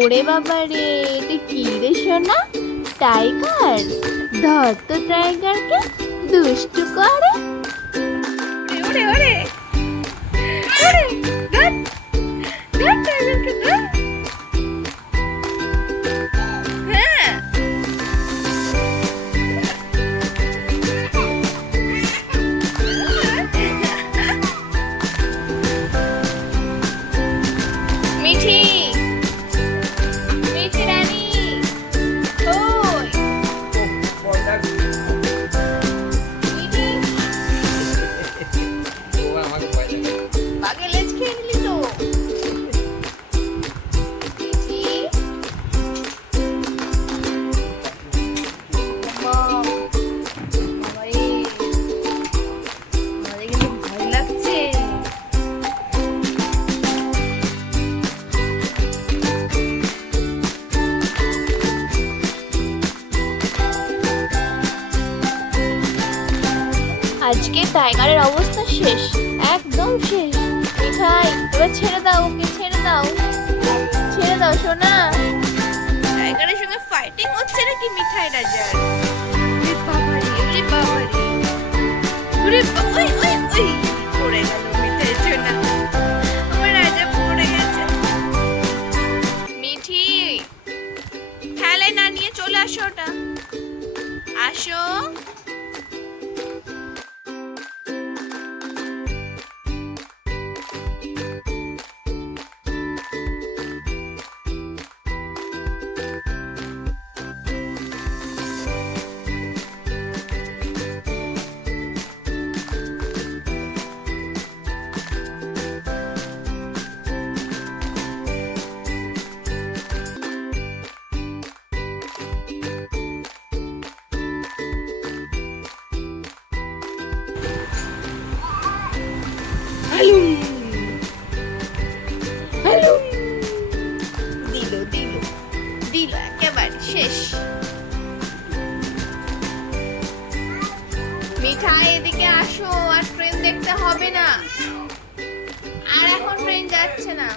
ওরে বাবা রে, এটা কি রে সোনা? টাইগার? ধর তো টাইগারকে, দুষ্টু করে। ওরে ওরে ওরে, ধর ধর টাইগারকে, ধর। হ্যাঁ, মিঠি, মিঠি রানী, ওই মিঠি, বাঘের লেজ খেয়ে নিলি তো। মিঠি, বাবা, বাবারে, আমাদের কিন্তু ভয় লাগছে। আজকে টাইগারের অবস্থা শেষ, একদম শেষ। মিঠাই, এবার ছেড়ে দাও ওকে, ছেড়ে দাও, ছেড়ে দাও সোনা। টাইগারের সঙ্গে ফাইটিং হচ্ছে নাকি মিঠাই রাজার? ওরে বাবারে, ওরে বাবারে, ওরে ওই ওই ওই, পড়ে গেল মিঠাই সোনা, আমার রাজা পড়ে গেছে। মিঠি, খেলায় না নিয়ে চলে আসো, ওটা আসো। হালুম হালুম, দিল দিল দিল, একেবারে শেষ। মিঠাই এদিকে আসো, আর ট্রেন দেখতে হবে না, আর এখন ট্রেন যাচ্ছে না।